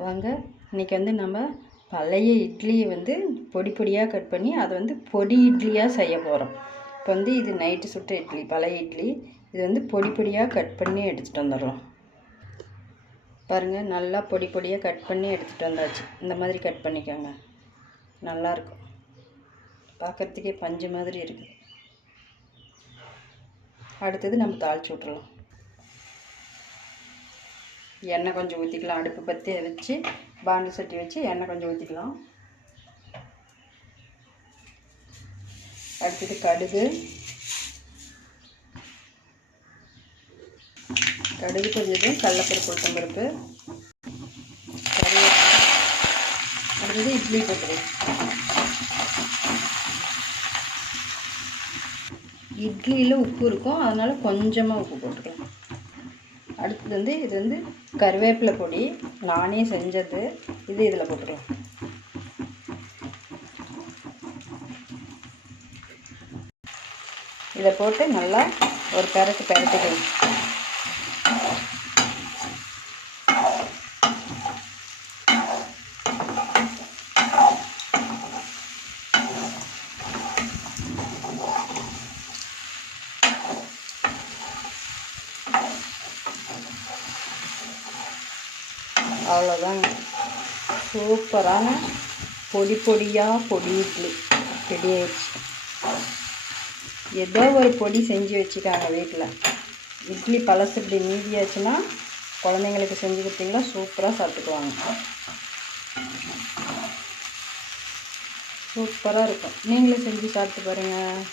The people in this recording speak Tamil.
வாங்க இன்றைக்கி வந்து நம்ம பழைய இட்லியை வந்து பொடி பொடியாக கட் பண்ணி அதை வந்து பொடி இட்லியாக செய்ய போகிறோம். இப்போ வந்து இது நைட்டு சுட்ட இட்லி, பழைய இட்லி. இது வந்து பொடி பொடியாக கட் பண்ணி எடுத்துகிட்டு வந்துடலாம். பாருங்கள், நல்லா பொடி பொடியாக கட் பண்ணி எடுத்துகிட்டு வந்தாச்சு. இந்த மாதிரி கட் பண்ணிக்கோங்க, நல்லாயிருக்கும். பார்க்குறதுக்கே பஞ்சு மாதிரி இருக்குது. அடுத்தது நம்ம தாளித்து விட்றலாம். எண்ணெய் கொஞ்சம் ஊற்றிக்கலாம். அடுப்பு பற்றி வச்சு பாண்டில் சட்டி வச்சு எண்ணெய் கொஞ்சம் ஊற்றிக்கலாம். அடுத்தது கடுகு கொஞ்சம் கடலைப்பருப்பு, உளுத்தம்பருப்பு, கருவேப்பிலை. அடுத்தது இட்லி போட்டுருவோம். இட்லியில் உப்பு இருக்கும், அதனால் கொஞ்சமாக உப்பு போட்டுக்கலாம். அடுத்தது வந்து இது வந்து கருவேப்பிலை பொடி, நானே செஞ்சது. இது இதில் போட்டுக்கலாம். இதை போட்டு நல்லா ஒரு பெரட்டிக்கலாம். அவ்வளோதாங்க, சூப்பரான பொடி இட்லி ரெடி ஆயிடுச்சு. ஏதோ ஒரு பொடி செஞ்சு வச்சுக்காங்க வீட்டில். இட்லி பழசு இப்படி மீதியாச்சுன்னா குழந்தைங்களுக்கு செஞ்சு கொடுத்தீங்களா சூப்பராக சாப்பிட்டுக்குவாங்க. சூப்பராக இருக்கும். நீங்களும் செஞ்சு சாப்பிட்டு பாருங்கள்.